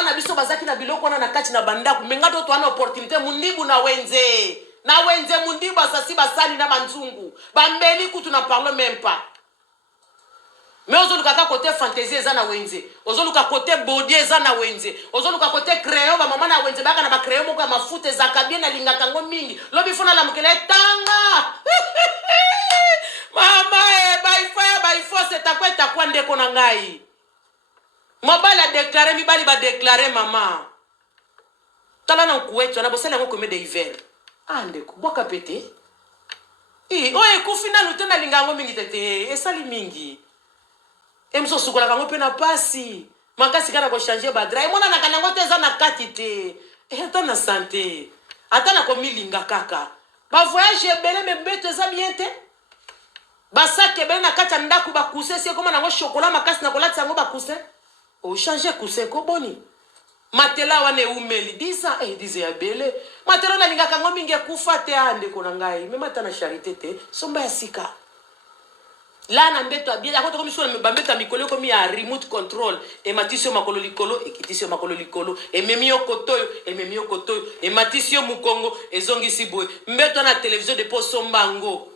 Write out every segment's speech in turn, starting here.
bana biso bazaki na biloko na kati na bandaku menga to ana opportunité mundibu na wenze mundibu asasi basali na banzungu bambeli kutu na parle même pas. Mais ozoluka ka côté fantaisie eza na wenze, ozoluka côté body eza na wenze, ozoluka côté crayon ba mama na wenze baka na ba crayon moko ya mafuta ezaka bien na linga kango mingi lobi fona la mukele tanga mama baifo c'est ta kwa ndeko na ngai mobali a déclaré mibali ba déclaré mama tala na kuwetu na bosala ngo comme de hiver ndeko boka pété oye kufina lutena linga ngo mingi tete esali mingi emso sukola kango pe na pasi makasi kana ko changer badra mona na kanango te za na katite ata na santé ata na komilinga kaka ba voyage belé me beto za bien te ba sac belé na kata ndaku ba couser c'est comme na ngo chocolat makasi na kolati sango ba couser o changer couser ko boni matela wane umeli disa dise ya belé matela na linga kango mingi kufa te ande ko na ngai me mata na charité te somba ya sika. Là na mbeto bien akoto komi so na mbeta mikolo komi ya remote control e matisio makolo likolo e kitisio makolo likolo e memio kotoyo e matisio mukongo e zongisi boy mbeto na télévision de poso mbango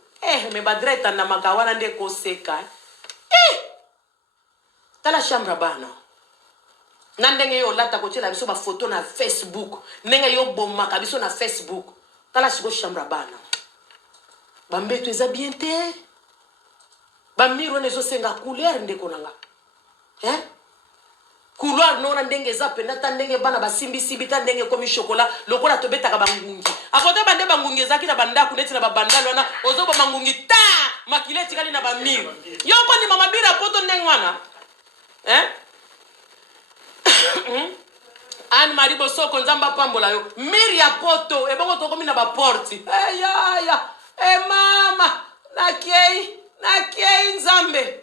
me badreta na makawana nde koseka tala chambre bana na ndenge yo lata ko tshela biso ba photo na Facebook ndenge yo bomaka biso na Facebook tala siko chambre bana ba mbeto eza bien te ba miro nezo senga couleur ndeko nanga couleur nona ndenge za pena ta ndenge bana basimbi sibita ndenge komi chocolat lokola to betaka bangungi akota bande bangungi zaki na banda kuneti na babandalo na ozoba mangungi ta makileti kali na ba miro yoko ni mama bira poto ndenge wana Anne Marie Bosoko nzamba pambola yo miri ya poto e bongo to komi na ba porte mama nakei nzambe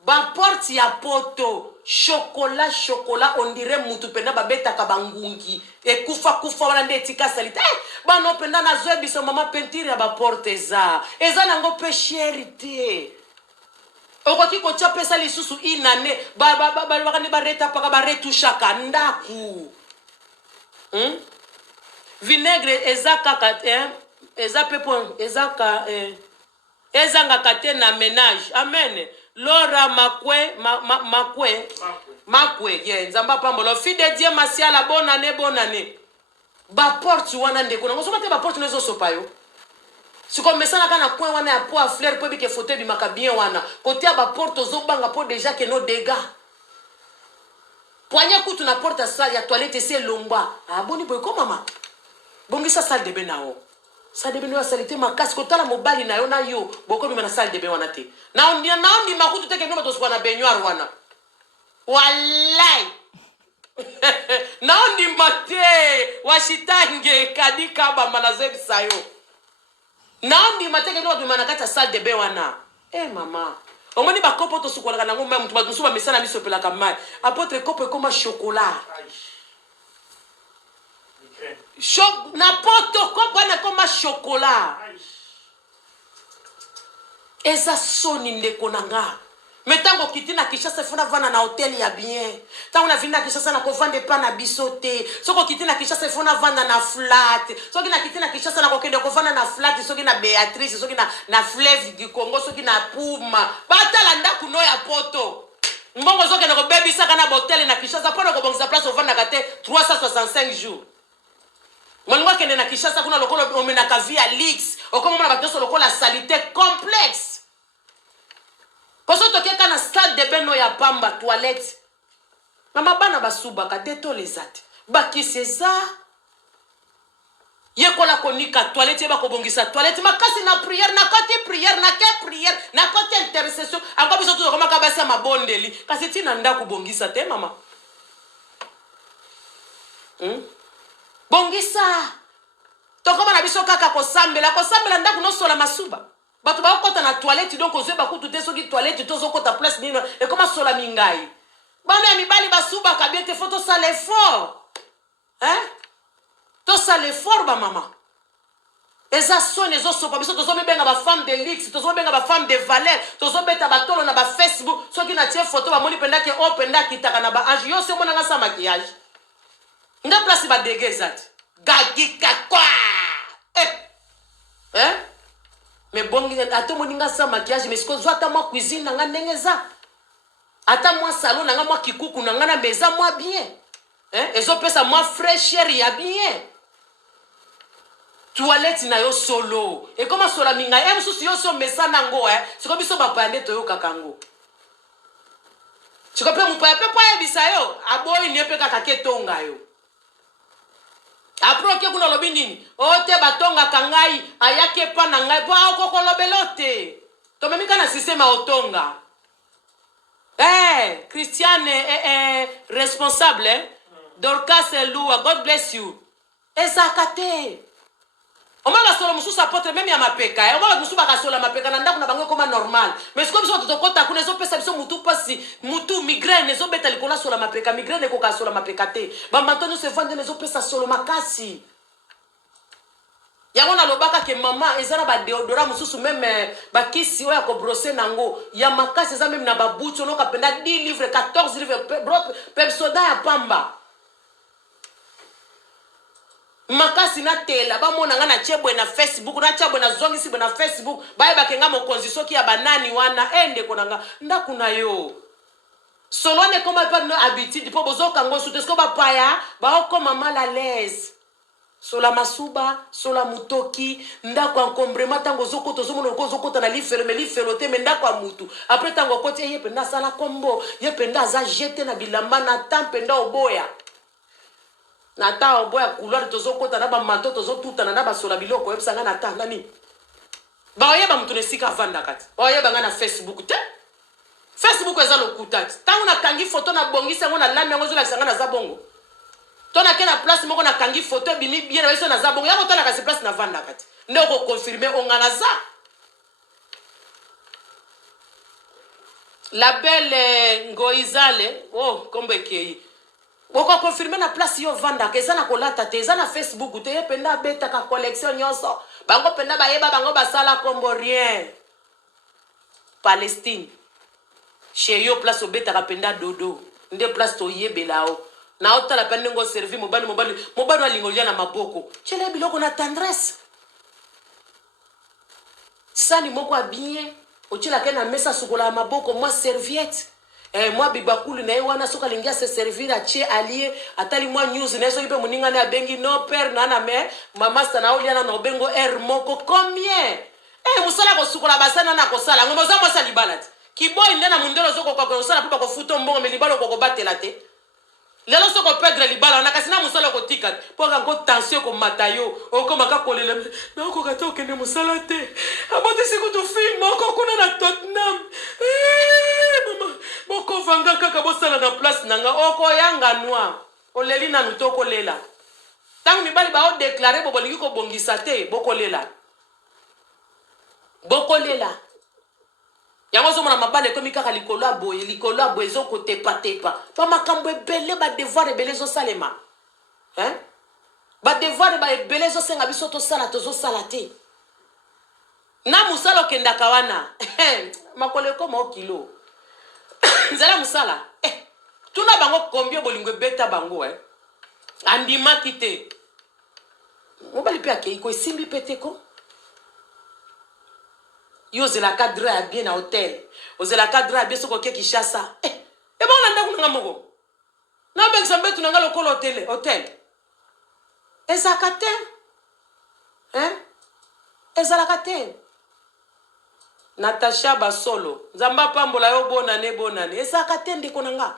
ba porte ya poto chocolat on dirait mutu penda babetaka bangungi e kufa wana nde etika salite bano penda na zwe biso mama peinture ya ba porte eza nango pe cherité okoki ko chapesa lisusu inane bakani bareta paka baretushaka ndaku vinaigre eza kaka eza pepo eza ka ezanga kate na ménage amen Laura makwe nzamba pambolo fille de Dieu masiala bonne année ba porte wana ndeko nango soka te ba porte nezo sopa yo siko mesana kana coin wana ya po a fleur po bike photo bi makabien wana côté ba porte ozobanga po déjà que no dégâts poignet kutu na porte sa ya toilette c'est lomba boni boy ko mama bongisa salle de bain nao ça debe no salite makasi kotala mobali na yo na yo boko bima na salle de bain wana te na ondi makutu teke no batoswa na baignoire wana wallahi na ondi mate washitange kadika ba manazebi sayo na ondi mateke no bima na kata salle de bain wana mama omoni ba kopo to sukola na ngomba mtu batusuba misana miso pela kamai apotre kopo comme chocolat na poto kopana koma chocolat eza soni ndeko nanga metango kitina Kishasa funa vana na hotel ya bien tango na vinda Kishasa na kovande pa na bisote soko kitina Kishasa funa vanda na flat soki na kitina Kishasa na kokende kovanda na flat soki na Beatrice soki na Fleuve du Congo soki na Puma batala ndaku no ya poto mbongo soki na ko baby saka na hotel na Kishasa pona ko bongisa place ovanda kate 365 jours Mwanwa kende na Kishasa kuna lokolo omena ka via leaks okoma mwana batoso lokola salité complexe koso tokeka na stade de beno ya pamba toilette mama bana basuba ka deto lezate bakiseza yekola konika toilette ba kobongisa toilette makasi na prière na côté prière na ke prière na côté intercession encore biso to koma ka basa mabondeli kasi tina nda kubongisa te mama bongisa tokoma na biso kaka kosambela ndaku no sola masuba batu ba okota na toilette donc ozeba kutu te soki toilette to zokota place nino e koma sola mingai bana ya mibali basuba ka bien te photo ça l'effort to ça l'effort ba mama eza sone zo sopa biso to zo benga ba femme de luxe to zo benga ba femme de valeur to zo beta ba tolo na ba Facebook soki na tie photo ba moni pendake o pendaki taka na ba ange yo se mona nga sa maquillage nga place ba dégezat gagika quoi mais bon ato moninga sa maquillage mais siko zwata moi cuisine nga ndengeza ata moi salon nga moi kikuku nga na meza moi bien ezo pesa moi fraîcheur ya bien toilette na yo solo et comment sola minga mususu yo so mesa nango siko biso ba pande to yo kakango siko pe mu pa pe pa bisayo aboyi ni pe kakake tonga yo après que kuna lobi nini ote batonga kangai ayake pa na ngai pa okokolobelote to memi kana système otonga Christiane responsable Dorcas Lua, God bless you ezakate oma basolo mususu apotre même ya mapeka oma mususu bakasola mapeka na ndako na bango koma normal mais siko biso tokota kuna ezo pesa biso mutu pasi mutu migraine ezo beta likola sola mapeka migraine ko kasola mapeka te ba mantonyo se vande ezo pesa solo makasi yango na lobaka ke mama ezana ba deodora mususu même ba kisi oya ko brosser nango ya makasi eza même na ba butcho no kapenda 10 livres 14 livres pepsoda ya pamba makasi na tela ba mona nga na chebwe na Facebook na chebwe na zongisi na Facebook baye bakenga mokonzi soki ya banani wana ende konanga ndakuna yo solone koma pa no habitude po bozoka ngo sute sko ba paya ba okoma mal à l'aise sola masuba sola mutoki ndako encombrement tango zokota zomona ko zokota na lifelo te ndako mutu après tango koti yepe na sala kombo yepe nda za jeter na bilamba na tampe nda oboya na ta oboya couleur tozokota na ba manto tozotuta na ba sola biloko yebsanga na ta nani ba oyeba mutu nesika vanda kati ba oyeba nga na Facebook te Facebook eza lokutati tango na kangi photo na bongisa ngo na lami yango zo la sanga na zabongo tona ke na place moko na kangi photo bimi bien na biso na zabongo ya kotala kasi place na vanda kati ndeko confirmer ongana za la belle ngoizale kombe kei boko confirmer na place yo vanda ke za na kolata te za na Facebook te penda beta ka collection nyonso bango penda bayeba bango basala kombo rien Palestine chez yo place obeta ka penda dodo nde place to yebelao na otala pende ngo servi mobali alingolia na maboko chele biloko na tendresse sani moko bien ochila kena mesa sukola maboko moi serviette moi bibakulu na wana soka lingia se servir a che allié atali moi news na so ipe muninga na bengi no père na na mère mama sana oliana no bengo moko combien musala ko sukola basana na ko sala ngombo za mo sali balati kiboy ndena mundelo zoko ko sala pa ko futo mbongo me libalo ko batela te lelo soko perdre libala na kasina musala ko tika po ka ko tension ko matayo o ko maka kolela na ko ka to kende musala te abote siku to film ko kuna na Tottenham mama boko vanga kaka bosala na place nanga oko yanga noa oleli na nutoko lela tangu mibali ba o déclarer bobolingi ko bongisa te boko lela yango zo mona mabale komi kaka likolo aboye zo ko tepa pa makambo ebele ba devoir ebele zo salema ba devoir ba ebele zo senga biso to sala to zo salate na musala kenda kawana makole ko mo kilo nzala musala tuna bango kombio bolingo beta bango andima kite mobali pe akei ko simbi pete ko yo zela cadre ya bien na hotel ozela cadre ya bien soko ke Kishasa ba on anda kuna ngamoko na ba example tunanga lokolo hotel ezakate ezalakate Natasha Basolo nzamba pambola yo bonane ezakate ndeko nanga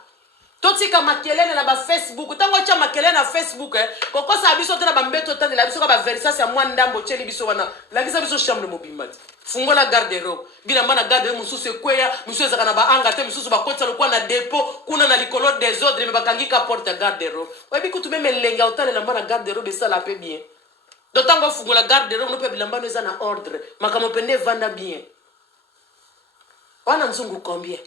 totika makelele na ba Facebook tango cha makelele na Facebook kokosa biso tena ba mbeto tande la biso ka ba versation ya mwandambo cheli biso wana la kisa biso chambre mobimati fungola garde-robe bila mana garde mususu ekweya mususu ezaka na ba anga te mususu ba kotsa lokwa na dépôt kuna na likolo des ordres me bakangika porte garde-robe oyebi kutu meme lenga otale la mana garde-robe ça la peut bien dotango fungola garde-robe no pe bilamba no eza na ordre makamo pende vanda bien wana nzungu combien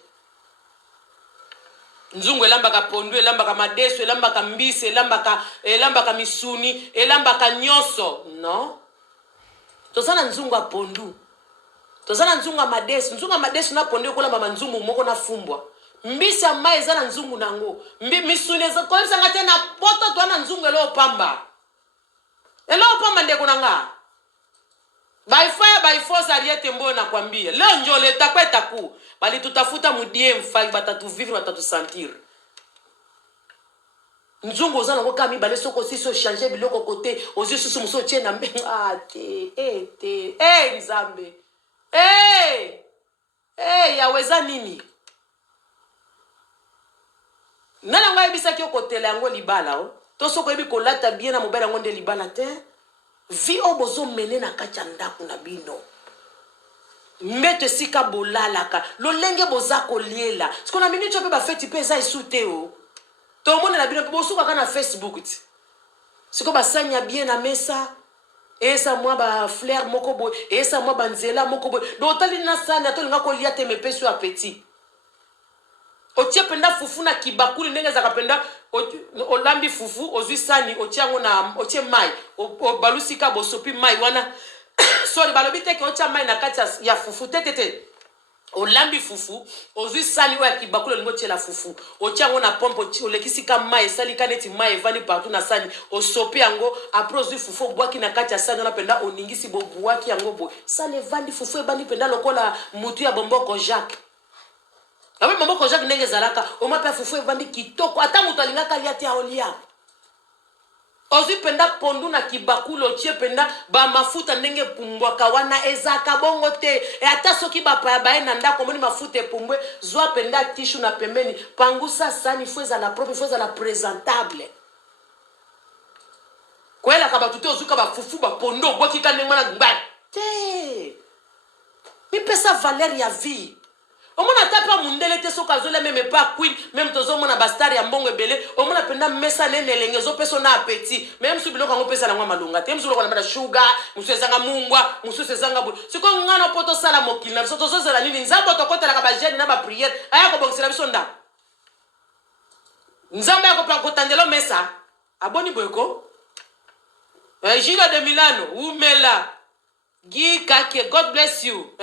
nzungu elambaka pondu elambaka madeso elambaka mbisi elambaka misuni elambaka nyonso no tozana nzungu a pondu tozana nzungu a madeso na pondu kola mama nzungu moko na fumbwa mbisi ya mai ezana nzungu nango misuni eza koyebisanga te na poto to na nzungu elo pamba. Elo pamba ndeko nanga. By fire by force ariete mbo na kwambia. Leo njole takwe taku. Bali tutafuta mudie mfai batatu vivre batatu sentir. Nzungu ozana ko kami bale soko siso changer biloko côté ozi susu muso tchena mbe nzambe. Yaweza nini? Nana ngai bisa ki okotela yango libala o. To soko ebi kolata bien na mobela ngonde libala te. Vi obozo mene na kacha ndaku na bino. Mete sika bolalaka. Lolenge boza koliela. Siko na minute ope ba feti pe za isute o. To mone na bino bo suka kana Facebook ti. Siko ba sanya bien na mesa. Esa mwa ba flair moko boy, esa mwa banzela moko boy. Do tali na sana to linga kolia te mepeso ya petit. Otie penda fufu na kibakuli ndenge za kapenda olambi fufu ozwi sani otie ngo na otie mai balusika bosopi mai wana sorry balobi te ke otia mai na kati ya fufu tetete olambi fufu ozwi sani wa kibakuli lingo tie la fufu otie ngo na pompe olekisika mai salika neti mai vani partout na sani osopi yango après ozwi fufu bwaki na kati ya sani ona penda oningisi bobuaki yango bo sale vandi fufu ebandi penda lokola mutu ya bomboko Jacques. Awe mamboko Jacques ndenge zalaka oma pe fufu evandi kitoko ata mutu alingaka lia tia olia. Ozwi penda pondu na kibakulo tie penda ba mafuta ndenge pumbwaka wana ezaka bongo te e ata soki bapaya bae na ndako moni mafuta epumbwe zwa penda tishu na pembeni pangusa sani fweza la propre fweza la présentable. Kwela ka batute ozuka ba fufu ba pondo boki ka ndenge na ngba te mi pesa valeur ya vie. Omona tapa mundele te soka zole meme pa queen même tozo mona bastari ya mbongo ebele omona penda mesa nene lengezo peso na appétit même su biloko ngo pesa na ngwa malunga te mzulo kona sugar musu ezanga mungwa musu ezanga bu siko ngana poto sala mokili na biso tozo zela nini nzambo tokotela ka ba jeune na ba prière aya ko bongsela biso nda nzambe ya ko plan kotandelo mesa aboni boyko Gilles de Milano umela gi kake God bless you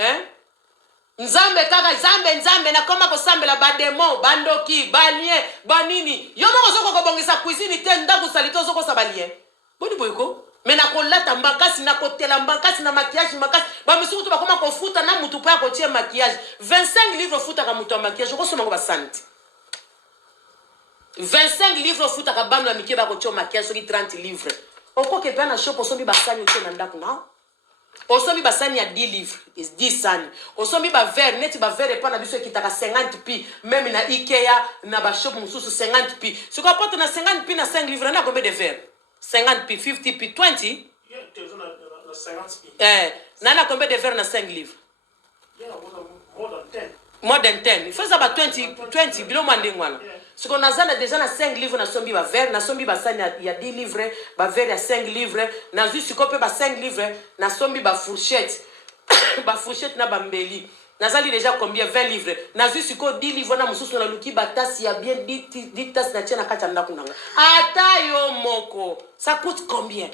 Nzambe kaka nzambe na koma ko sambela ba demo bandoki balie banini yo moko zoko ko bongisa cuisine te ndaku salito zoko sabalie boni boyko mena ko lata mbakasi na ko tela mbakasi na maquillage mbakasi ba misuku to bakoma ko futa na mutu pa ko tie maquillage 25 livres futa ka mutu maquillage ko soma ko ba santi 25 livres futa ka bando amike ba ko tie maquillage soki 30 livres oko ke pa na shop osombi basani otie na ndaku na Osomi ba sani ya 10 livres, is 10 sani. Osomi ba verre, neti ba verre pa na biso kitaka 50 pi, même na Ikea na ba shop mususu 50 pi. Si ko porte na 50 pi na 5 livres, na combien de verres? 50 pi, 50 pi, 20? Yeah, there's na 50 pi. Na combien de verres na 5 livres? Yeah, more than 10. More than 10. Il faut ça ba 20 bilo mandengwana. Si qu'on a déjà na 5 livres na sombi ba verre, na sombi ba sani ya 10 livres, ba verre ya 5 livres, na zu si ko pe ba 5 livres, na sombi ba fourchette. Ba fourchette na ba mbeli. Na zali déjà combien 20 livres. Na zu si ko 10 livres na mususu na luki ba tasi ya bien 10 tasses na tia na kati ndako nanga. Ata yo moko. Ça coûte combien?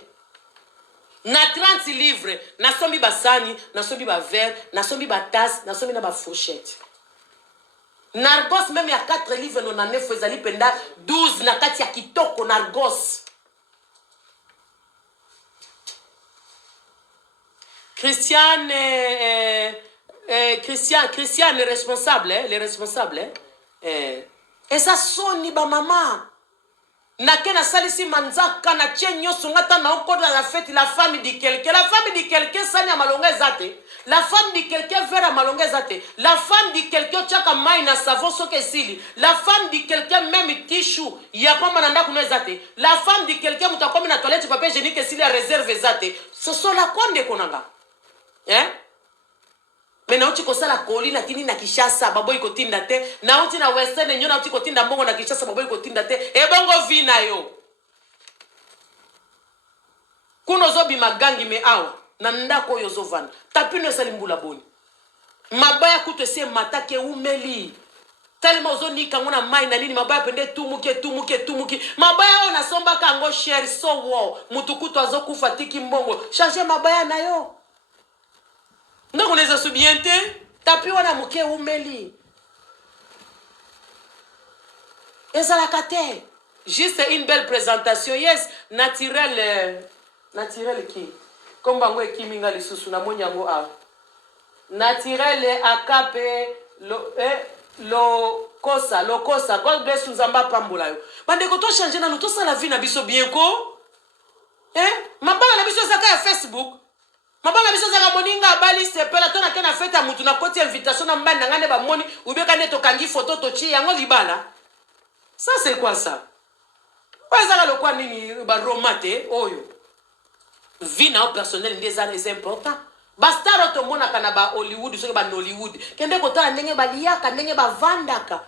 Na 30 livres, na sombi ba sani, na sombi ba verre, na sombi ba tasse, na sombi na ba fourchette. Nargos même ya 4 livres non na 9 ezali penda 12 na kati ya kitoko Nargos. Christian est responsable, les responsables. Et ça sonne ba maman. Nakena salisi manzaka na chenyo sungata na okoda la fête la femme dit quelqu'un. La femme dit quelqu'un sanya malonga zate. La femme dit quelqu'un vera malonga zate. La femme dit quelqu'un chaka mai na savon soke sili. La femme dit quelqu'un même tishu ya pas mananda kuna zate. La femme dit quelqu'un mutakomi na toilette papier hygiénique sili a réserve zate. Ce sont la konde konanga. Mais na uti kosala koli na tini na Kishasa baboy kotinda te na uti na Western nyo na uti kotinda mbongo na Kishasa baboy kotinda te e bongo vina yo kuno zobi magangi me awa na ndako yo zovana tapino salimbula boni mabaya kutese matake umeli tellement ozoni kangona mai na nini mabaya pende tumuki mabaya ona somba kango share so wo mutukutu azokufa tiki mbongo changer mabaya na yo. Donc on les a soubienté, tapi wana muke umeli. Eza la kate. juste une belle présentation. Yes, naturel. Naturel qui? Comme bango ekiminga lisusu na monyango a. Naturel akape lo kosa. God bless Nzamba pambola yo. Bande ko to changer na to sa la vie na biso bien ko. Mabala na biso saka ya Facebook. Mabala biso saka moninga bali sepela to na kena feta mutu na koti invitation na mbanda ngane ba moni ubeka ne to kangi photo to chi yango libala. Ça c'est quoi ça? Pas ça le quoi nini ba romate oyo. Vie na personnel des années important. Bastaro to mona kana ba Hollywood so ba Nollywood. Kende ko tala ndenge ba liaka ndenge ba vandaka.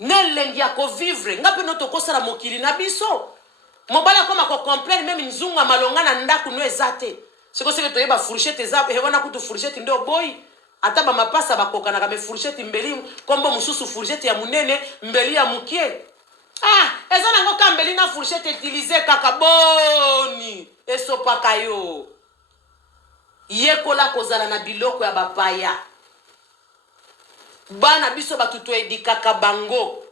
Nelengi ya ko vivre ngapi no to kosala mokili na biso. Mobala koma ko complain même nzunga malonga na ndaku no ezate. Siko siko to yeba fourchette za he wana kutu fourchette ndo boy. Ata ba mapasa bakoka na ka me fourchette mbeli kombo mususu fourchette ya munene mbeli ya mukie. Eza nango kambeli na fourchette utiliser kaka boni. Esopaka yo. Yekola kozala na biloko ya bapaya. Bana biso batuto edikaka bango.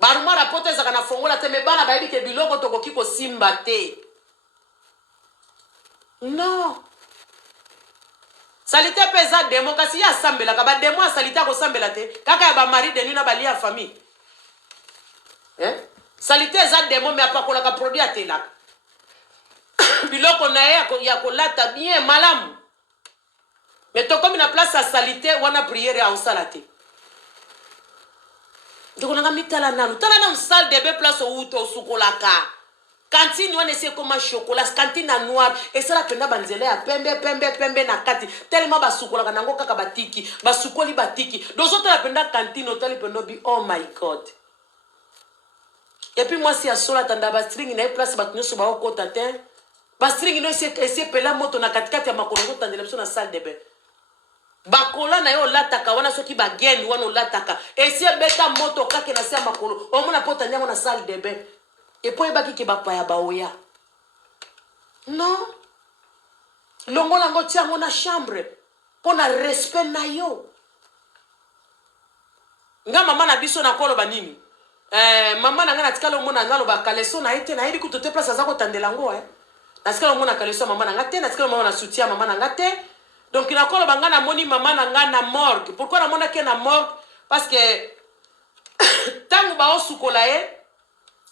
Baruma rapote zaka na fongola te me bana bayebi ke biloko tokoki ko simba te. Non. Salite pesa démocratie ya sambela ka ba demo salite ko sambela te kaka ya ba mari de nuna bali ya famille. Salite za demo me apakola ka produit atela. Biloko na ya ko lata bien malamu. Mais to comme na place à salite wana prière en salate. Donc on a mis tala na salle de be place où to sukolaka. Cantine on essaie comme chocolat, cantine à noir et ça la penda banzele ya pembe na kati tellement ba sukolaka nango kaka batiki, ba sukoli batiki. Donc autres la penda cantine hôtel pendo bi oh my god. Et puis moi si à sola tanda ba string na place ba tunyo so ba okota te. Ba string no essaie pela moto na katikati ya makolongo tandela biso na salle de bain. Bakola na yo lataka wana soki bageni wana lataka esi beta moto kake na sia makolo omona pota nyango na salle de bain et puis baki ke bapaya baoya non longola ngo tiango na chambre pona respect na yo nga mama na biso na kolo banini mama na nga na tikalo mona ngalo ba kaleso na ite na yedi kutote place azako tandela ngo na tikalo mona kaleso mama na ngate na tikalo mama na soutien mama na ngate. Donc, il y a encore un moni maman na morgue. Pourquoi la mona na morgue? Parce que tant que ba sukolae,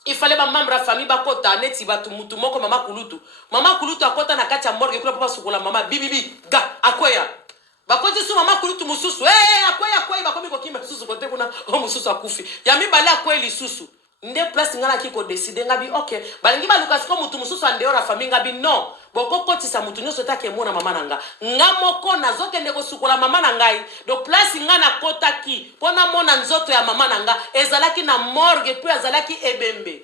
il fallait ba membre de famille ba kota neti ba tumutu moko mama kulutu. Mama kulutu akota na kati ya morgue kwa papa sukola mama bibi ga akoya. Ba koti su mama kulutu mususu. Akoya ba komi ko kimba susu kote kuna o mususu akufi. Ya mi bala akoeli susu. Nde place ngana ki ko décider ngabi OK. Balingi ba Lucas ko mutu mususu ande ora famille ngabi non. Boko koti sa mutu nyoso take mona mama nanga. Ngamoko na zoke ndeko sukola mama nangai. Do place ngana kota ki pona mona nzoto ya mama nanga ezalaki na morgue puis ezalaki ebembe.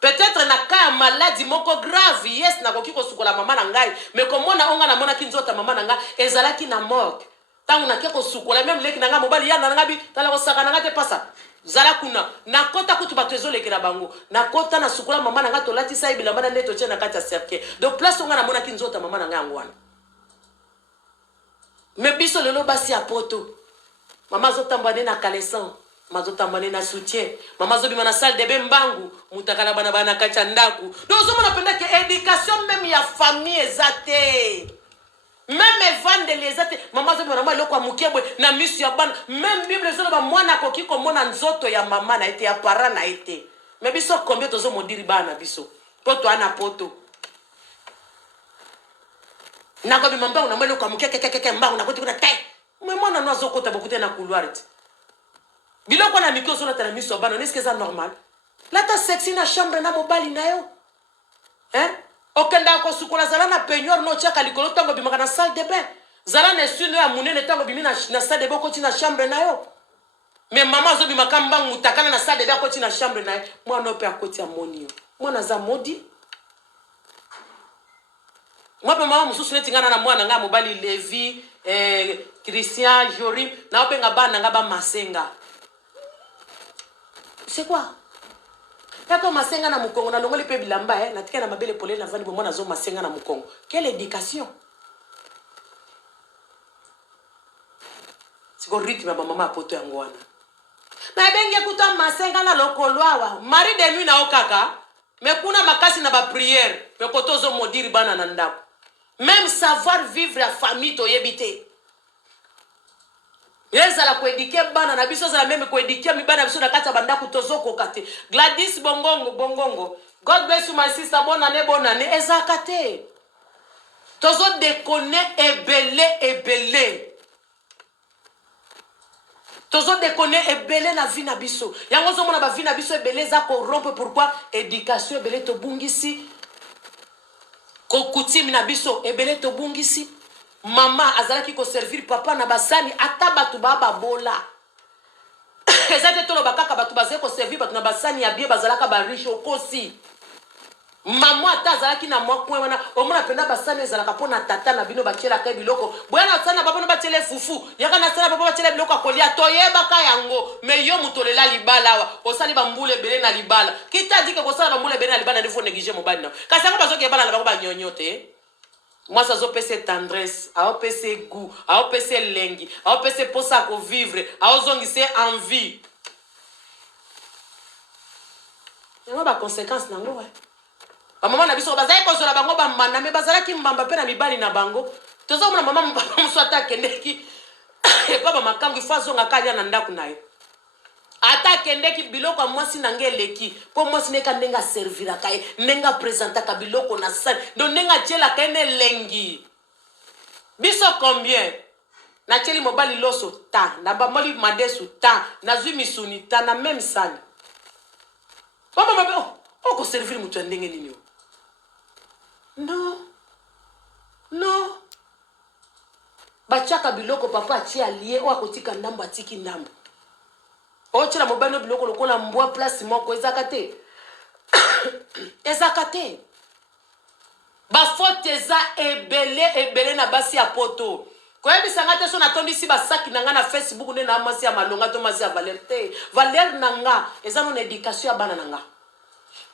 Peut-être na ka maladie moko grave yes na koki ko sukola mama nangai mais komona onga na mona ki nzoto mama nanga ezalaki na morgue. Tangu na keko sukola même leki nanga mobali ya nanga bi tala ko saka nanga te pasa. Zala kuna na kota kutu batezo lekela bango na kota na sukola mama nanga to lati sai bilamba na ndeto tena kati ya cercle donc place onga na mona kinzota mama nanga ngwana me biso lelo basi ya poto mama zotambane na kalesan mama zotambane na soutien mama zobima na salle de bain mbangu mutakala bana kacha ndaku donc zo mona penda ke éducation même ya famille ezate. Même vendre les athées, maman zo mama loko mukebwe na misu ya bana même bible zo ba mwana koki ko mona nzoto ya mama na été ya parent na été mais biso combien tozo modiri bana biso poto ana poto na ko bi mamba na mwelo ko mukeke mbangu na koti kuna te mais mwana no zo kota bokute na couloir ti biloko na mikyo zo na tala misu ya bana est-ce que c'est normal la ta sexy na chambre na mobali na yo okenda ko sukola zala na peignoir no chaka likolo tango bimaka na salle de bain zala na sunu ya munene tango bimi na salle de bain ko tina chambre na yo mais maman zo bimaka mbangu mutakana na salle de bain ko tina chambre na yo mwana ope akoti ya moni yo mwana za modi mwa pe mama mususu netingana na mwana nga mobali Levi Christian Jorim na ope nga bana nga ba masenga c'est quoi? Yako masenga na mukongo na longoli pe bilamba na tika na mabele pole na vani bomona zo masenga na mukongo. Quelle éducation? C'est quoi rythme ya mama poto yango wana. Na bengi kuta masenga na lokolwawa. Mari de nuit na okaka. Me kuna makasi na ba prière. Me kotozo modiri bana na ndako. Même savoir vivre la famille to yebite. Yezala ko éduquer bana na biso za même ko éduquer mi bana biso na kata bandako tozoko kate. Gladys Bongongo. God bless you my sister, bonne année. Ezakate. Tozo déconner ebele. Tozo déconner ebele na vie na biso. Yango zo mona ba vie na biso ebele za corrompre pourquoi éducation ebele to bungisi. Ko coutume na biso ebele to bungisi. Mama azalaki ko servir papa na basani ata batu baba bola. Ezate tolo bakaka batu bazé ko servir batu na basani ya bien bazalaka ba riche okosi. Maman ata azalaki na mwa point wana omona penda basani ezalaka pona tata na bino bakela ka biloko. Boya na sana baba no batele fufu. Yaka na sana baba batele biloko akolia toyeba ka yango. Me yo mutolela libala wa. Osali bambule bele na libala. Kita dike ko sala bambule bele na libala ndifo négliger mobali na. Kasi yango bazoki ebala na bango ba nyonyote. Moi, ça a tendresse, a goût, a lengi, a posa ko vivre, a envie. Il y a des conséquences. Maman na biso bazali ko zola bango ba manda me bazala ki mbamba pe na mibali na bango. Tozo mona maman mswata kendeki. E papa makangu fazo ngakalia na ndaku naye. Ata kendeki biloko mwasi nange leki po mwasi neka ndenga servira kai nenga presenta ka biloko na sani do nenga chela kene lengi biso combien na cheli mobali loso ta na ba moli madesu ta na zui misuni ta na même sani papa mabe ko servir mutu ndenge nini no bachaka biloko papa achi alie o akotika ndambo atiki ndambo. Ochela mobali no biloko lokola mbwa place moko ezakate. Ezakate. Ba faute eza ebele na basi ya poto. Ko yebisanga te so na tondisi ba saki nanga na Facebook ne na masi ya malonga to masi ya Valère te. Valère nanga eza no éducation ya bana nanga.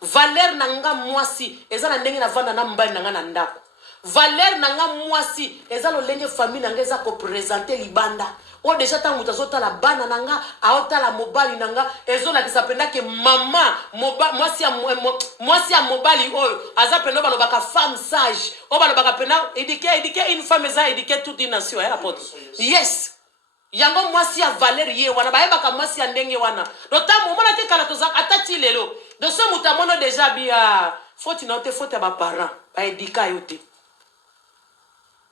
Valère nanga mwasi eza na ndenge na vanda na mbali nanga na ndako. Valère nanga mwasi eza lo lenge famille nanga eza ko présenter libanda. O déjà tant mutazota la bana nanga aota la mobali nanga ezola kisapenda ke mama mwasi ya mobali oyo azapenda balobaka femme sage o balobaka pena éduquer une femme eza éduquer toute une nation ya pote. Yes. Yango mwasi ya Valère ye wana bayebaka mwasi ya ndenge wana. Notamment mona te kala tozaka atati lelo. De ce mutamono déjà bia faute na te faute ya ba parents ba éduquer yo te.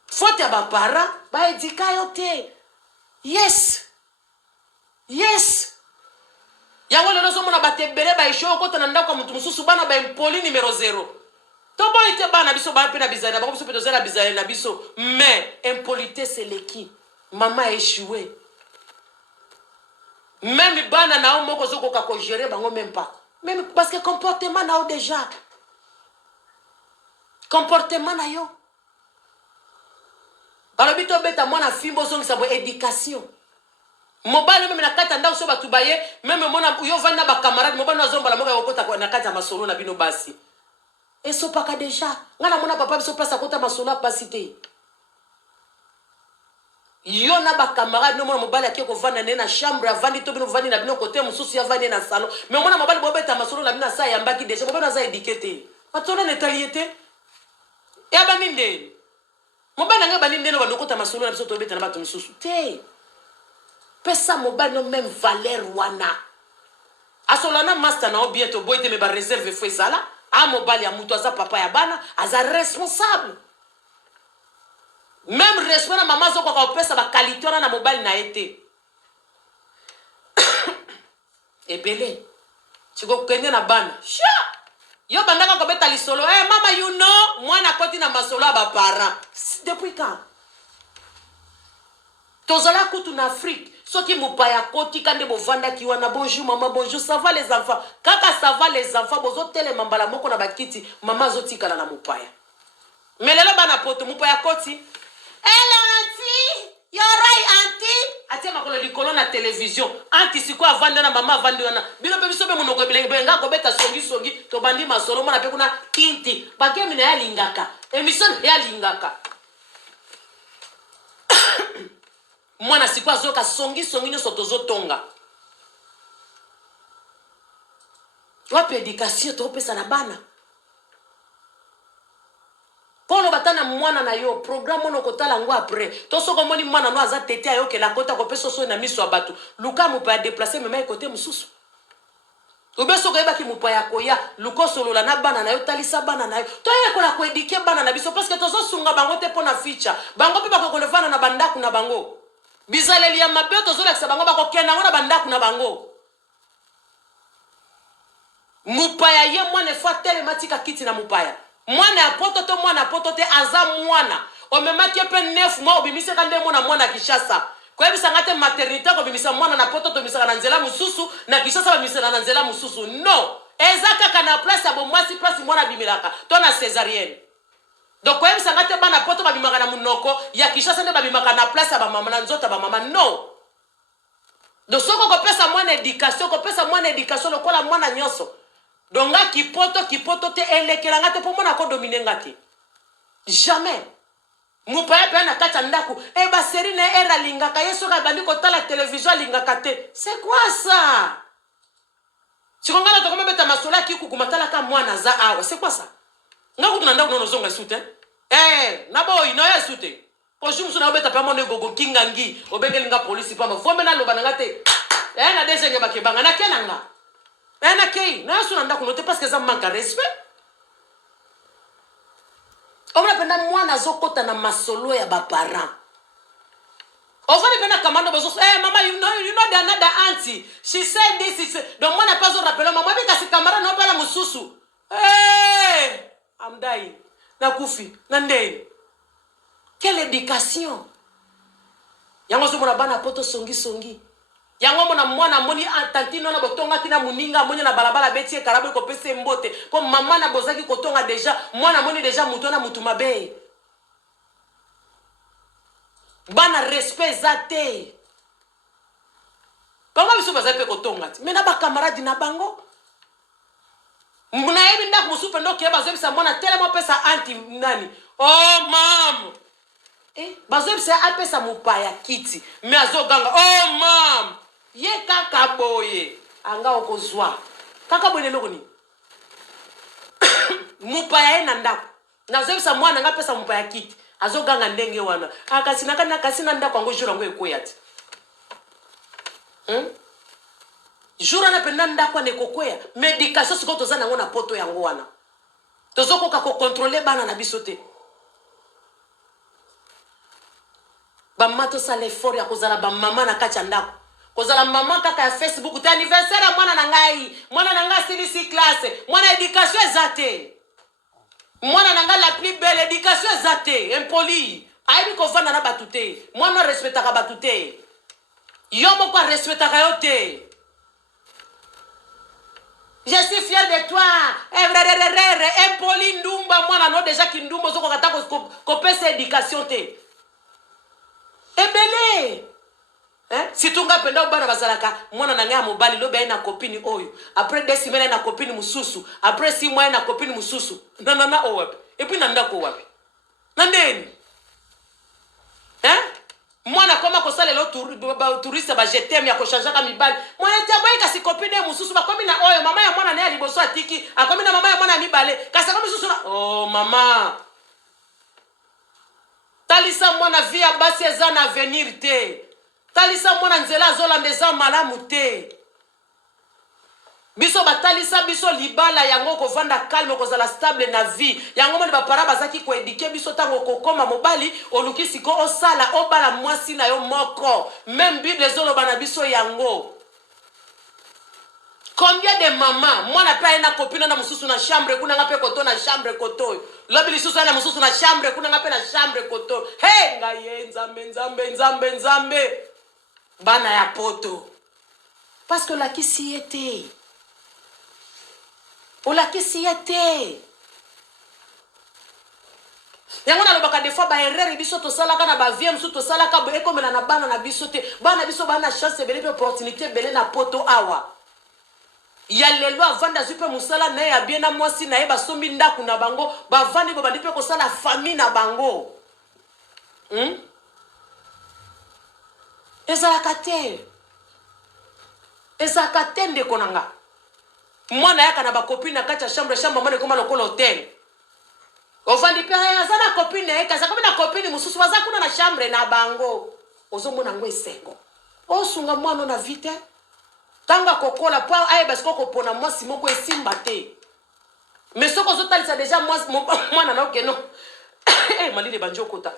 Faute ya ba parents ba éduquer yo te. Yes. Yango lelo so mona batebele ba isho ko tana ndako mutu mususu bana ba impoli numéro 0. To bo ite bana biso ba pe na bizana ba biso pe tozela bizana na biso mais impolité c'est l'équipe. Maman a échoué. Même bana na moko zoko ka ko gérer bango même pas. Même parce que comportement na o déjà. Comportement na yo. Balobito beta mwana fimbo songi sabo éducation. Mobile même na kata ndako so batu baye même mona yo vanda ba camarade mobile na zomba la moka yokota na kata masolo na bino basi. Et so paka déjà. Ngana mona papa biso place akota masolo pasité. Yo na ba camarade no mona mobile akiko vanda na chambre avandi to bino vandi na bino côté mususu ya vandi na salon. Mais mona mobile bobeta masolo na bino sa ya mbaki déjà mobile na za éduqué. Patona netaliété. Et abaninde. Mobile nga baninde no bandokota masolo na biso to beta na bato mususu. Te. Pesa mobile no même valeur wana. Asolana master na bientôt boite me ba réserve fo ezala. A mobile ya mutu aza papa ya bana, aza responsable. Même respect na maman zoko ka pesa ba qualité na mobile na été. Ebele. Chiko kende na bana. Sha. Yo bandaka ko beta lisolo. Mama you know, mwana koti na masolo ba parents. Depuis quand? Tozala kutu na Afrique. Soki mupaya koti kande bovanda ki wana bonjour maman bonjour ça va les enfants. Kaka ça va les enfants bozo tele mambala moko na bakiti maman zotikala na mupaya. Melelo bana poto mupaya koti. Hello auntie. You're right auntie. Atia makolo likolo na télévision. Auntie siko avanda na maman avanda wana. Bino pe biso be monoko bilenga ko beta songi to bandi masolo mona pe kuna kinti. Bagemi na ya lingaka. Emission ya lingaka. Mwana sikwa zoka songi nyoso tozo tonga. wapi éducation topesa na bana polo batana mwana na yo programme ono kotala ngo après to soko moni mwana no aza tete ayoke la kota ko peso so na miso abatu luka mu pa déplacer mema côté mususu obeso ko yeba ki mu pa ya koya luko solo la na bana na yo talisa bana na yo to ye ko la ko éduquer bana na biso parce que to so sunga bango te pona ficha bango pe ba ko levana na bandaku na bango bizaleli ya mabe to zo la kisa bango ba ko kena ngona bandaku na bango mupaya ye mwana fa telematika kiti na mupaya mwana ya poto to mwana poto te aza mwana o memaki pe 9 mois obimise kande mwana Kishasa ko yebisa ngate maternité ko bimisa mwana na poto to bisaka na nzela mususu na Kishasa ba misela na nzela mususu no ezaka kana place abo mwasi place mwana bimilaka to na césarienne donc ko yebisa ngate bana poto ba bimaka na munoko ya Kishasa nde ba bimaka na place ba mama na nzota ba mama no donc soko ko pesa mwana éducation lokola mwana nyoso donga kipoto te elekelanga te po mona ko dominer ngati jamais mupaya pe na kata ndaku e ba série na era lingaka yeso ka bandi ko tala télévision lingaka te c'est quoi ça sikongana to kombe beta masola ki kukumatala ka mwana za awa c'est quoi ça ngaku tunanda unono zonga sute na boy no ya sute po jumsu na beta pa mona gogo kingangi obegelinga police pa mafombe na loba ngate na desenge bakebanga na kenanga na kei na suna ndako note parce que ça manque respect on penda mwana zokota na masolo ya ba parents on va penda kamando bozo mama you know the another auntie she said this is donc mwana pas on rappelle mama bika si kamara no bala mususu I'm dying na kufi na ndei quelle éducation yango zo mona bana poto songi yango mona mwana moni tantino na botonga tina muninga moni na balabala betie karabo ko pese mbote po mama na bozaki kotonga déjà mwana moni déjà mutona mutuma be bana respect zate kama biso bazape kotonga ti mena ba camarade na bango muna yebi ndak musupe ndo ke bazebisa mwana tellement pesa anti nani oh mam bazebisa apesa mupaya kiti me azoganga oh mam ye kaka boye anga okozwa kaka boye lelo ni mupaya ena ndako nazebisa mwana nga pesa mupaya kiti azoganga ndenge wana kasina ndako ngo jura ngo ekoyati jura na penda ndako ne kokoya médication siko tozana ngo na poto yango wana tozokoka ko contrôler bana na bisote ba mato sa l'effort ya kozala ba mama na kacha ndako kozala mama kaka ya Facebook te anniversaire mwana na ngai silisi classe mwana éducation ezate mwana na ngai la plus belle éducation ezate impoli aibi ko vana na batute mwana respectaka batute yo moko respectaka yo te je suis fier de toi impoli ndumba mwana no déjà ki ndumba zoko kata ko pesa éducation te ebele si tunga penda bana bazalaka mwana na ngaya mobali lobe na copine oyo après 2 semaines na copine mususu après 6 mois na copine mususu na owapi et puis nanda ko wapi nandeni mwana koma ko sale lo touriste ba jetem ya ko changer ka mibali mwana taboy kasi copine mususu ba komi na oyo mama ya mwana na ya liboso atiki akomi na mama ya mwana mibale kasi komi mususu na oh mama talisa mwana via basi eza na avenir te talisa mwana nzela azolanda eza malamu te biso batalisa biso libala yango kovanda calme kozala stable na vie yango moni bapara bazaki koedike biso tango kokoma mobali oluki siko osala obala mwasi na yo moko même bible ezoloba na biso yango combien de mama mwana pe na copine na mususu na chambre kuna ngape koto na chambre koto lobi lisusu na mususu na chambre kuna ngape na chambre koto hey ngaye nzambe bana ya poto parce que la kisi était ola kisi était yango na lobaka des fois ba erreur biso to salaka na ba vie mususu to salaka bo ekomela na bana na biso te bana biso bana chance bele opportunité bele na poto awa ya lelo avanda zupe musala na ya bien na mwasi na ye basombi ndaku na bango bavandi bo bandi pe ko sala famille na bango ezalaka te ndeko nanga mwana yaka na ba copine na kati ya chambre mwana koma lokola hotel ovandi pe aza na copine yaka za na copine mususu baza kuna na chambre na bango ozomona ngo esengo osunga mwana na vite tanga kokola po aye basko kopona mwasi moko esimba te mais soko zotalisa déjà mwana na okeno malile banjokota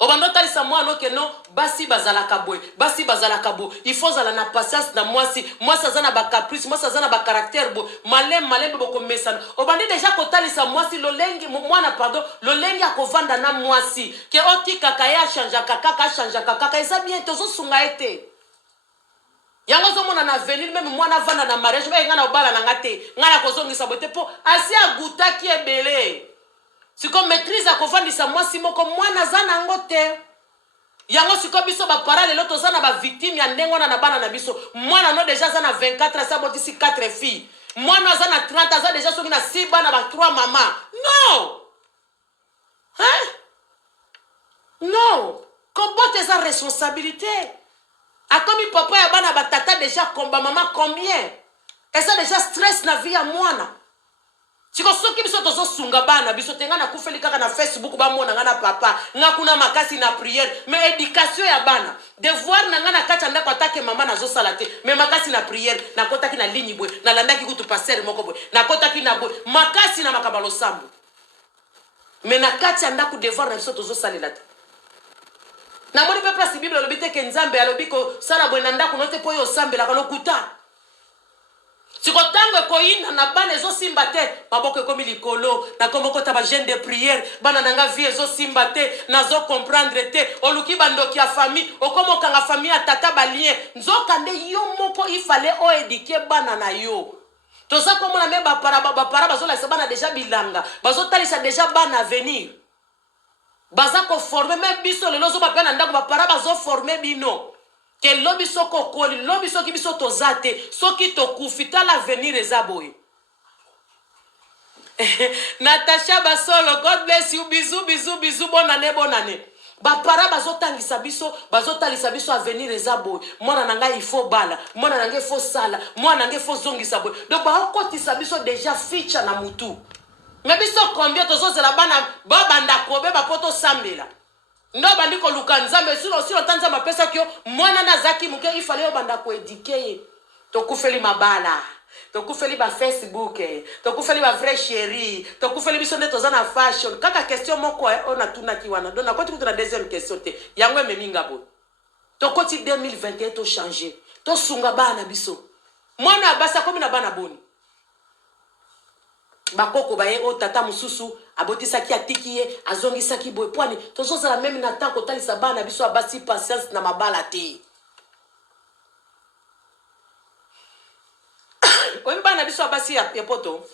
obando talisa mwana okeno basi bazalaka boy basi bazalaka bo il faut zala na patience na mwasi azana ba caprice mwasi azana ba caractère bo malem boko mesana obandi déjà kotalisa mwasi lolengi mwana pardon lolengi akovanda na mwasi ke otika kaya chanja kaka eza bien tozo sunga ete yango zo mona na avenir même mwana vanda na mariage ba ngana obala na ngate ngana kozongisa bote po asi agutaki ebele siko maîtrise akovandisa mwasi moko mwana zana ngote yango siko biso ba parale loto zana ba victime ya ndengo na bana na biso mwana no déjà zana 24 sa botisi 4 filles mwana zana 30 za déjà soki na 6 bana ba 3 mama non hein non kobote za responsabilité akomi papa ya bana batata déjà komba mama combien et ça déjà stress na vie ya mwana siko soki biso tozo sunga bana biso tenga na kufeli kaka na Facebook ba mona ngana papa ngakuna makasi na prière mais éducation ya bana devoir na ngana kacha ndako atake mama na zo salate mais makasi na prière na kotaki na ligne bwe na landaki kutu passer moko bwe na kotaki na bwe makasi na makabalo sambu mais na kacha ndako devoir na biso tozo salela te na moni pe place bible lobite ke nzambe alobiko sala bwe na ndako note po yo sambela kalokuta siko tango koina na bana ezo simba te maboko ekomi likolo na komoko ta ba jeune de prière bana nanga vie ezo simba te nazo comprendre te oluki bandoki ya famille okomokanga famille ya tata balien nzoka nde yo moko ifale o éduquer bana na yo toza komona me bapara bazolakisa bana déjà bilanga bazotalisa déjà bana avenir baza koforme me biso lelo ozobape na ndako bapara bazoforme bino ke lobi soko koli lobi soki biso tozate soki tokufi tala avenir eza boye Natasha Basolo, God bless you, bisou bonane bapara bazotangisa biso bazotalisa biso avenir eza boye mwana nanga il faut bala mwana nanga il faut sala mwana nanga il faut zongisa boye donc bakotisa biso déjà feature na mutu mais biso combien tozozela bana babanda kobe bapoto sambela ndo bandiko luka nzambe silo tanza mapesa kyo mwana na zaki muke ifale yo banda ko éduquer to kufeli mabala to kufeli ba Facebook to kufeli ba vrai chéri to kufeli biso nde toza na fashion kaka question moko on a tuna ki wana donc na koti kuna deuxième question te yango ememinga bo to koti 2021 to changer to sunga bana biso mwana basa komi na bana boni bakoko baye o tata mususu abotisaki atiki ye azongisaki boye pwani tozozala meme na temps kotalisa bana biso abasi patience na mabala te oyi bana biso abasi ya poto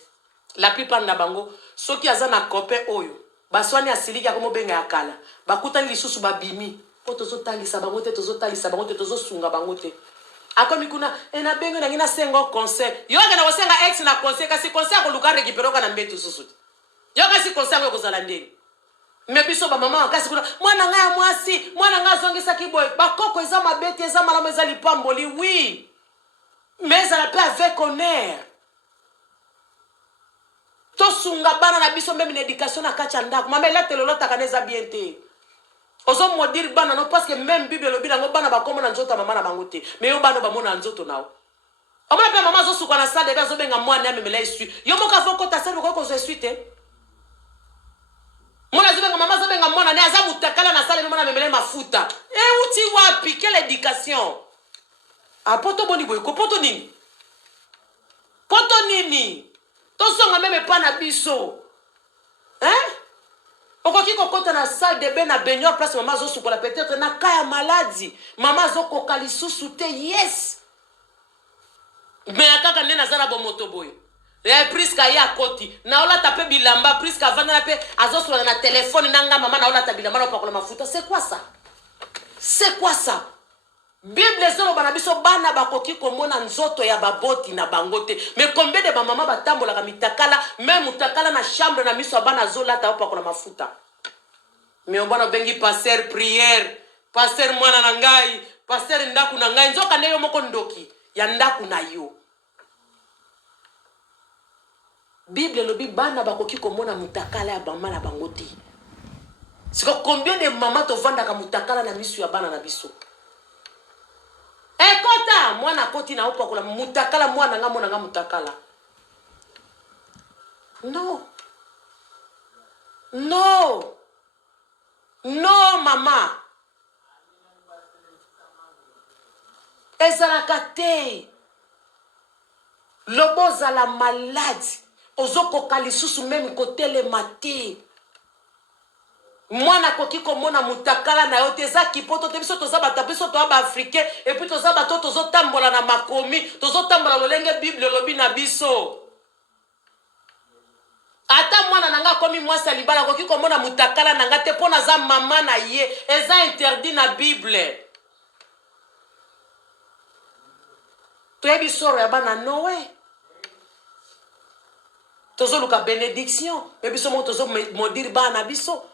la plupart na bango soki aza na copain oyo baswani asiliki akomo benga ya kala bakutani lisusu babimi po tozotalisa bango te tozosunga bango te akomi kuna ena bengo na ngina sengo conseil yoga na wasenga ex na conseil kasi conseil ko luka récupérer na mbetu susu yoga si conseil ko kozala ndeni mebiso ba mama kasi kuna mwana nga ya mwasi mwana nga zongisa kiboy bakoko eza mabeti eza malamu eza lipamboli oui mais ça la paix avec honneur to sunga bana na biso même éducation na kacha ndako mama la telolo takaneza bien te ozo modire bana no parce que même bible lobi nango bana bakoma na nzoto mama na bango te mais yo bana bamona nzoto nao omona pe mama zo suka na sade ba zo benga mwana amemela isu yo moka voko ta sade ko zo suite mona zo benga mama zo benga mwana ne azabu takala na sade mona amemela mafuta uti wapi quelle éducation a poto boni boy ko poto nini to songa meme pa na biso hein okoki kokota na salle de bain na baignoire place mama zo sukola peut-être na kaya maladie mama zo kokali susu te yes mais akaka nena zana bo moto boy ya priska ya koti na ola tape bilamba priska vanda na pe azosola na téléphone nanga mama na ola ta bilamba na pakola mafuta c'est quoi ça Bible zolo bana biso bana bakoki komona nzoto ya baboti na bangote mais combien de ba mama batambola ka mitakala même mutakala na chambre na miso bana zola ta pakola mafuta mais on bana bengi passer prière passer mwana na ngai passer ndaku na ngai nzoka ndeyo moko ndoki ya ndaku na yo Bible lobi bana bakoki komona mutakala ya bama na bango te. C'est combien de mamans te vendent ka mutakala na misu ya bana na biso. Ekota mwana koti na opa kola mutakala mwana nga mona nga mutakala. Non. Non. Non mama. Ezalaka te. Lobo zala malade. Ozoko kalisusu même côté le maté. Mwana koki komona mutakala na yo te za kipoto te biso toza bata biso to ba africain et puis toza bato tozo tambola na makomi tozo tambola lolenge bible lobi na biso. Ata mwana nanga komi mwasa libala koki komona mutakala nanga te pona za mama na ye eza interdit na bible. Toyebi soro ya bana Noé. Tozo luka bénédiction. Mais biso mo tozo modire bana biso.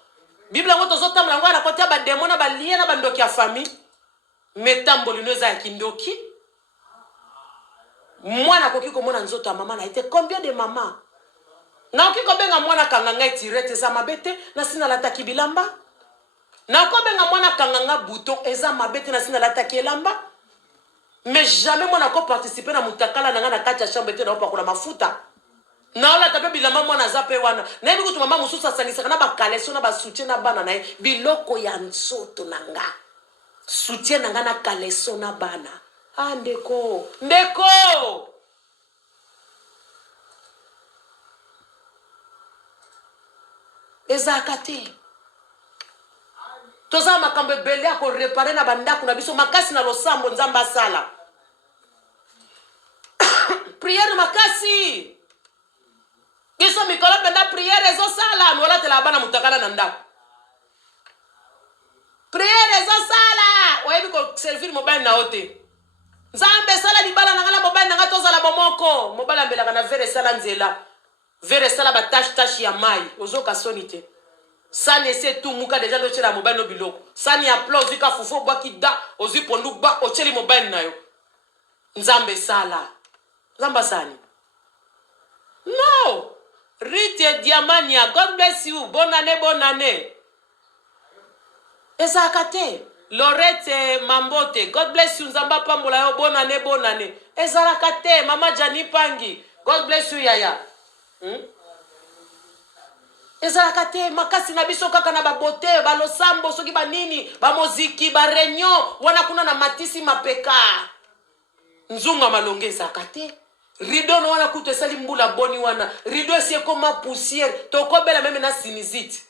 Bible ngo tozo tambola ngo na kotia ba demona ba lié na bandoki ya famille. Metamboli no za kindoki. Mwana koki komona nzoto ya mama na ite combien de mama? Na oki kobenga mwana kanganga itirete za mabete na sina lataki bilamba. Na kobenga mwana kanganga bouton eza mabete na sina lataki elamba. Mais jamais mwana ko participer na mutakala nanga na kati ya chambre te na opa kola mafuta. Na ola tape bilamba mwana zape wana. Na yebi kutu mama mususu asangisaka na ba kaleso na ba soutien na bana na ye. Biloko ya nzoto nanga. Soutien nanga na kaleso na bana. Ah ndeko. Ndeko! Ezaka te. Toza makambo ebele ya ko réparer na bandako na biso makasi na losambo nzamba sala. Prière makasi. Biso mikolo penda prière ezo sala nola te la bana mutakala na ndako. Prière ezo sala. Oyebi ko servir mobile na ote. Nzambe sala libala na ngala mobile na ngato zala bomoko. Mobile ambela na vere sala nzela. Vere sala ba tache ya mai. Ozoka sonite. Sani ese tout muka deja do chela mobile no biloko. Sani applause ka fufo bwa kida ozi pondu ba ocheli mobile na yo. Nzambe sala. Nzamba sani. No. Rite Diamania, God bless you. Bonne année, bonne année. Ezakate. Lorette Mambote, God bless you. Nzamba pambola yo, bonne année, bonne année. Ezakate. Mama Jani Pangi, God bless you, Yaya. Ezakate. Makasi na biso kaka na babote, balosambo, soki banini, bamoziki, barenyo, wana kuna na matisi mapeka. Nzunga malonge ezakate. Rideau no wana kutu esali mbula boni wana. Rideau esi ekoma poussière. Toko bela meme na sinusite.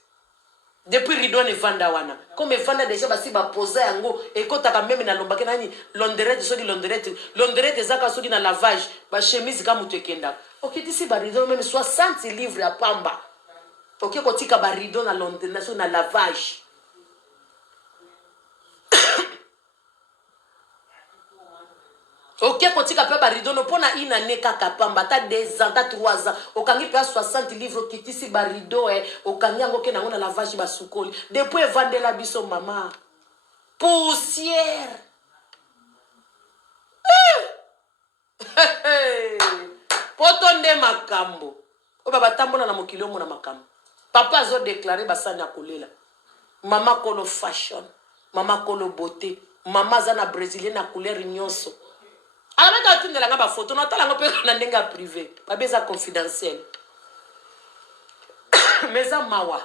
Depuis rideau ne vanda wana. Comme vanda déjà basi ba posa yango ekotaka meme na lombake nani londerette soki londerette. Londerette ezaka soki na lavage. Ba chemise ka mutu ekenda. Okitisi ba rideau meme 60 livres ya pamba. Ok kotika ba rideau na londerette na lavage. Ok, quand tu as pas barido, no pona ina ne kaka pamba, ta 2 ans, ta 3 ans, okangi pa 60 livres qui tisi barido, okangi ango ke na ngona lavage ba sukoli. Depuis vendre la biso mama. Poussière. Potonde makambo. O baba tambola na mokili mo na makambo. Papa azo déclarer basani akolela. Mama kolo fashion, mama kolo beauté, mama zana brésilienne na couleur nyonso. Alors quand tu ne l'as pas photo, non, tu l'as pas na ndenga privé, pas besoin confidentiel. Mais ça mawa.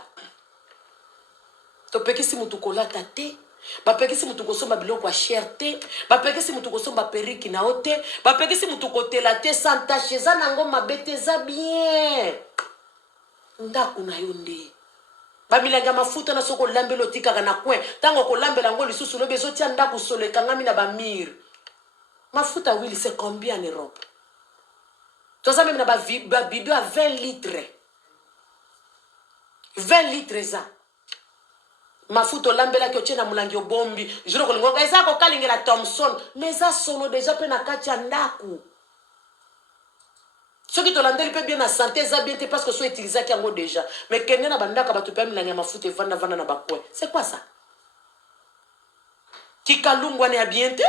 To pekisi mutu kola tate, ba pekisi mutu kosomba biloko cherté, ba pekisi mutu kosomba periki na ote, ba pekisi mutu kotela te sans tache za nango mabete za bien. Ndako na yonde. Ba milanga mafuta na soko lambelo tika na kwen, tango ko lambela ngo lisusu lobe zo tia ndako sole kangami na ba mir. Mafuta wili c'est combien en Europe? Tu as même na bidon à 20 litres. 20 litres ça. Mafuta lambela ki otiena mulangi obombi. Juro ko lingo eza ko kalingela Thompson, mais ça sono déjà pe na kati ya ndaku. Ceux qui te landeli peut bien na santé ça bien parce que so utiliser ki yango déjà. Mais kenya na bandaka ba to pe mulangi mafuta vanda vanda na bakwe. C'est quoi ça? Kikalungwa ne bien te?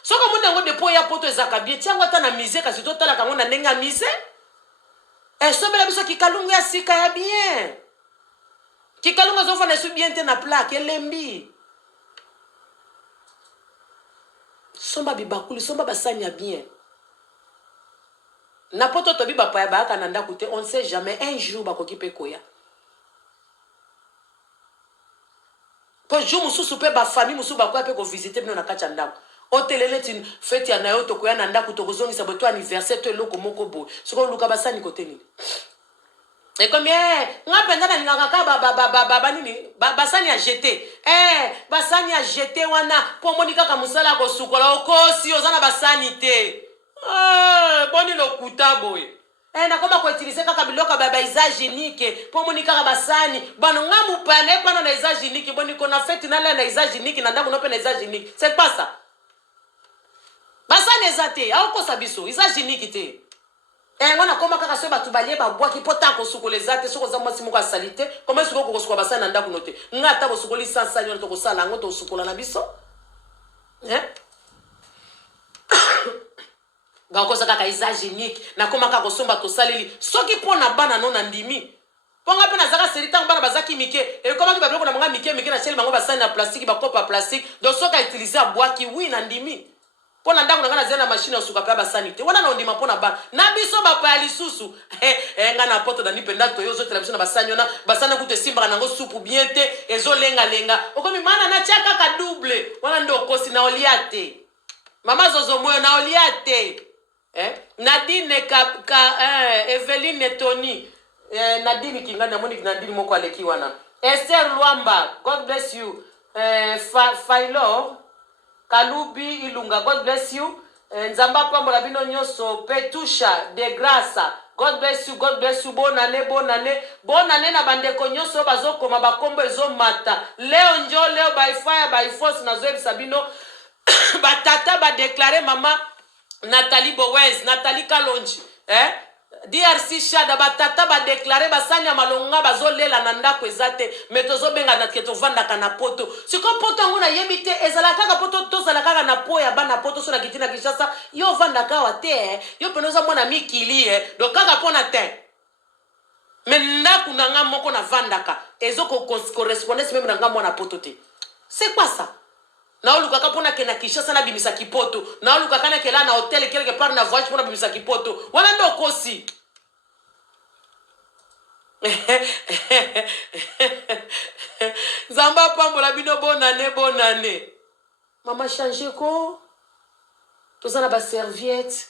So comme on a des poids à poto ezaka bien tiens ngota na misé kasi to tala kango na nenga misé E sobela biso kikalungu ya sika ya bien. Kikalungu azofana su bien te na plaque elembi. Somba bibakuli, somba basani ya bien. Na poto tobi bapaya baaka na ndako te, on ne sait jamais un jour bakoki pe koya. Po jour mususu pe ba famille mususu bakoya pe ko visiter bino na kati ya ndako. Otelele tin fete ya na yo tokoya na ndako tokozongisa boto anniversaire to eloko moko boy. Soko luka basani kote nini. Et comme nga penda na ninga kaka banini basani a jeté. Basani a jeté wana po monika ka musala ko sukola okosi ozana basani te. Boni lokuta boy. Na koma ko utiliser kaka biloka baba hygiénique po monika ka basani. Bano nga mupane pana na hygiénique boni kona fete na la na hygiénique na ndako no pe na hygiénique. C'est pas ça. Basani ezate, ako sabiso, hygiénique te. Ngona koma kaka so batu balie ba bwa ki pota ko sukoleza te soko za mwasi moko salite comment soko ko sukola basana na ndako note ngata bo sukoli sansa nyo to ko sala ngo to sukola na biso ba ko saka hygiénique na koma kaka ko somba to saleli soki pona bana no na ndimi ponga pe na zaka serita bana bazaki mike e koma ki ba biloko na manga mike na cheli bango basana na plastique ba kopa plastique donc soka utiliser bwa ki oui na ndimi. Pona ndako na zena machine osuka pe basanite wana na ondima pona ba na biso ba pa lisusu nga na poto da nipenda to yo zo television na basanyona basana kute simba na ngo soupe bien te ezo lenga okomi mana na chaka ka double wana ndo kosi na oliate mama zozo moyo na oliate Nadine Eveline Tony Nadine kingana moni Nadine moko aleki wana Esther Luamba God bless you Failo Kalubi Ilunga, God bless you. Nzamba Pambola Bino Nyoso, Petusha, De Grasa, God bless you, God bless you. Bonne année na bandeko nyoso bazoko mabakombo ezo mata. Leo njo, leo by fire, by force, na zoe Sabino. Batata ba déclaré mama Nathalie Bowes, Nathalie Kalonji. DRC Shada batata ba déclaré basanya malonga bazolela na ndako ezate metozo benga na keto vanda kana poto siko poto ngona yebite ezala kaka poto to zala kaka na po ya bana poto so na kitina Kinshasa yo vanda kawa te yo penoza mwana mikilie do kaka pona te menda kunanga moko na vandaka ezoko correspondance même na mwana poto te c'est quoi ça na oluka kapona kena Kinshasa na bimisa kipoto na oluka kana kela na hotel quelque part na voyage pona bimisa kipoto wana ndo kosi Zamba Pambola Bino bonne année mama changer ko tozana ba serviette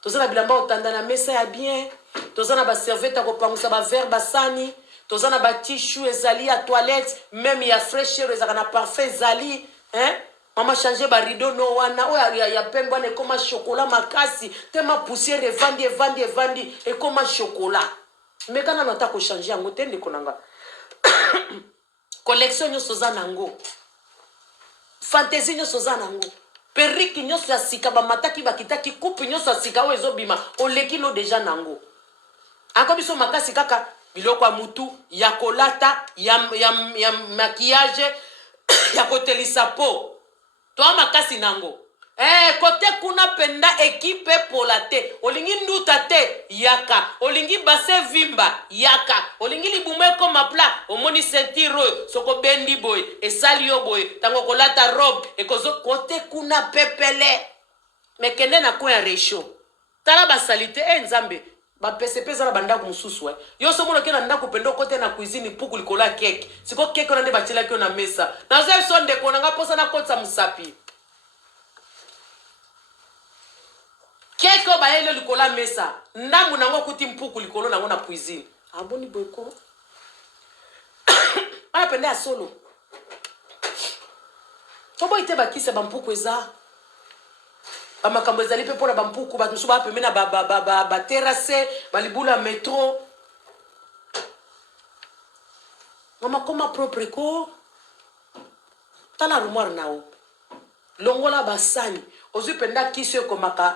tozana bilamba otanda na mesa ya bien tozana ba serviette ko pangusa ba verre basani tozana ba tissue ezali ya toilette même ya fraîcheur ezaka na parfum ezali Maman changer ba rideau no wana o ya pembo ne koma chocolat makasi tema poussière evandi e koma chocolat mais kana nota ko changer yango tende konanga collection nyoso za nango fantaisie nyoso za nango periki nyoso ya sika ba mataki bakitaki coupe nyoso ya sika o ezobima oleki no déjà nango ako biso makasi kaka biloko ya mutu ya kolata ya maquillage ya kotelisa po Toi makasi nango. Kote kuna penda ekipe polate. Olingi nduta te yaka. Olingi base vimba yaka. Olingi libumeko mapla. Omoni sentiro soko bendi boy. Esali yo boy. Tango kolata robe. Ekozo kote kuna pepele. Mekende na kwa resho. Tala basalite nzambe. Ba PCP za banda ku mususu yo so mono kena ndako pendo kote na cuisine puku likola cake siko cake ona nde batila kyo na mesa na zo sonde kona ngaposa na kotsa musapi cake o ba ele likola mesa ndambu nango kuti mpuku likolo nango na cuisine aboni boyko ana pende ya solo tobo ite bakisa ba mpuku eza amakambo ezali pe pona bampuku batu so ba pemena ba terrasse balibula metro mama koma propre ko tala rumor nao longola basani ozu penda kiso komaka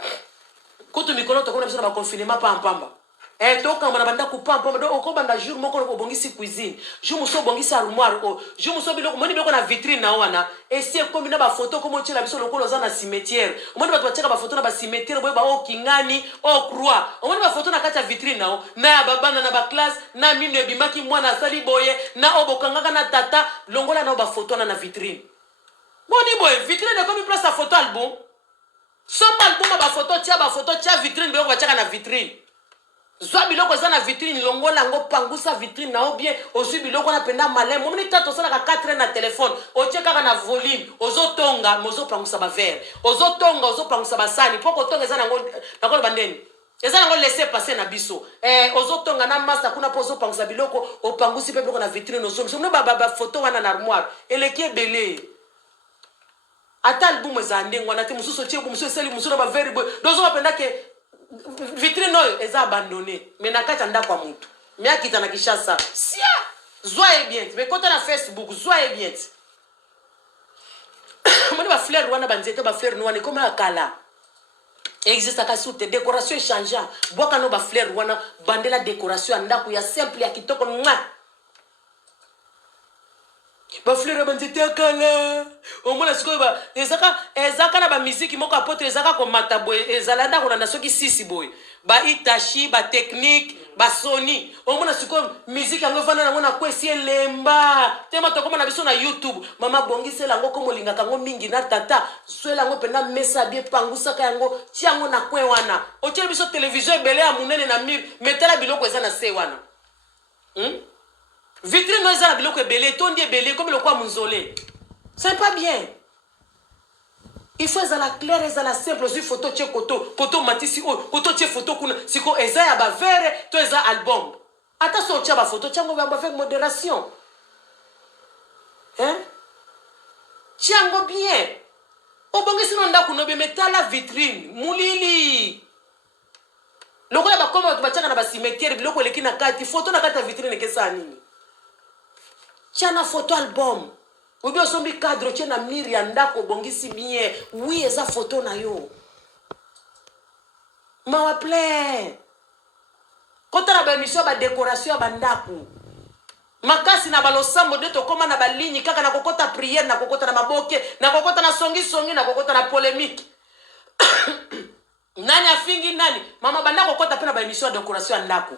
kutu mikolo to kona biso na confinement pa mpamba tokamba na banda kupampa okobanda jour moko obongisi cuisine jour moso obongisi armoire jour moso biloko moni biloko na vitrine na wana esi ekomi na bafoto komo otiela biso lokolo oza na cimetière omoni bato batiaka bafoto na bacimetière boyeba okingani ocroix omoni bafoto na kati ya vitrine nao na ya babana na baklasse na mino ebimaki mwana asali boye na obokangaka na tata longola nao bafoto wana na vitrine boni boye vitrine ekomi place ya photo album somba album ya bafoto tia vitrine biloko batiaka na vitrine zwa biloko eza na vitrine longola yango pangusa vitrine nao bien ozwi biloko na penda malem omoni tata osalaka 4 na telefone otie kaka na volume ozotonga ozopangusa bavere ozotonga ozopangusa basani mpo kotonga eza nango bandeni eza nango laisse passer na biso ozotonga na masa kuna mpo ozopangusa biloko opangusi mpe biloko na vitrine ozongisa omoni bafoto wana na armoire eleki ebele ata albumu eza ndenge wana te mosusu otie mosusu esali mosusu na bavere boye dozo bapenda ke vitrine oyo eza abandonné mais na kati ya ndako ya motu me akita na Kinshasa sia zwa ye bien me kota na Facebook zwa ye bien moni bafleur wana banzete bafleur no wana ekoma ya kala existaka sur te décoration échangeant bwaka no bafleur wana bandela décoration ya ndako ya simple ya kitoko mwa bafleur banzete ya kala omona sikoyo ezaka na bamiziki moko apotre ezaka komata boye ezala ndako na soki sisi boye baitachi batechnique basoni omona sikoyo miziki yango evanda nango na kwesi elemba tema tokoma na biso na YouTube mama bongisela yango komolingaka yango mingi na tata swela yango mpena mesa bie pangusaka yango tia yango na kwe wana otieli biso televizio ebele ya monene na mire metala biloko eza na se wana vitrine no eza na biloko ebele tondi ebele comme biloko ya munzole c'est pas bien il faut ezala clair ezala simple ozwi photo tie koto matisi oyo koto tie photo kuna siko eza ya bavere to eza album ata so otia bafoto tiango yango avec modération tiango bien obongisi no ndako no beme tala vitrine mulili lokola bakoma bato batiaka na bacimetière biloko eleki na kati photo na kati ya vitrine ekesala nini tia na photo album obi osombi cadre tie na mire ya ndako obongisi bien oui eza photo na yo mawa plein kota na baémission badécoration ya bandako makasi na balosambo nde tokóma na baligni kaka na kokota prière na kokota na maboke na kokota na songisongi na kokota na polémique nani afingi nani mama bandako kokota mpe na baémission ya décoration ya ndako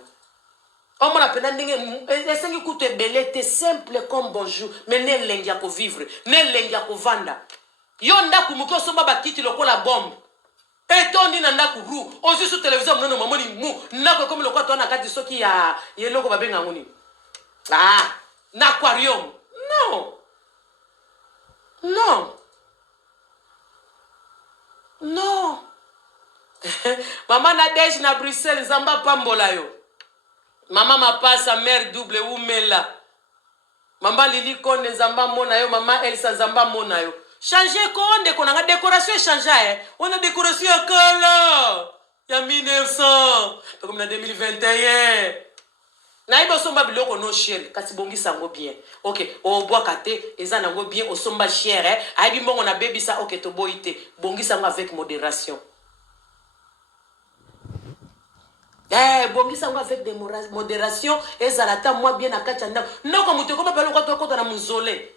omona pena ndenge esengi kutu ebele te simple comme bonjour mais ne elengi ya kovivre ne elengi ya kovanda yo ndako moke osomba bakiti lokola bombe etondi na ndako ru ozwi su televizio monene mamoni mu ndako ekomi lokola toa na kati soki ya eloko babengango nini na aquarium non mama na dej na Bruxelles nzamba pambola yo mama mapasa mère double umela mama lili konde nzamba mona yo mama Elsa nzamba mona yo changer konde konanga décoration changer on a décoration ya kala ya 1900 comme na 2021 na ibo somba biloko no cher kasi bongisa ngo bien OK obwaka te eza nango bien osomba cher aibi mbongo na bebisa OK to boite bongisa ngo avec modération bongisa ngo avec des modération ezala ta moi bien na kati ya ndako noko mutu koma pelo kwa tokota na munzole